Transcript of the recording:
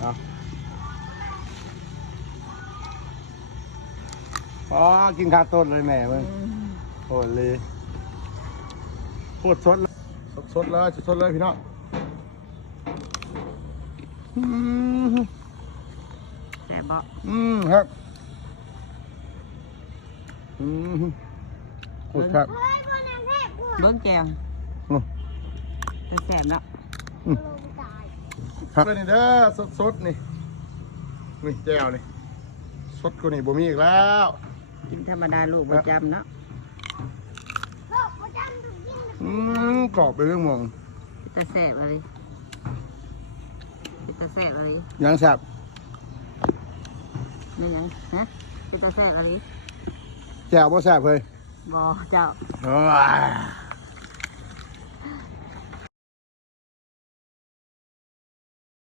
เอาอ๋อกินข้าวต้นเลยแม่มึงโหดเลยพูดสดเลยสดเลยสดเลยพี่น้องแซ่บบ่ครับโคตรครับเบิ้งแกงจะแซ่บเนาะครับเลยนี่เด้อสดนี่นี่แจ่วนี่สดกว่านี่บ่มีอีกแล้วกินธรรมดาลูกประจำเนาะกรอบไปเรื่องมองจะแซ่บอะไรจะแซ่บอะไรยังแซ่บไม่ยังฮะจะแซ่บอะไรแจ่วบ่แซ่บเลยบ่เจ้า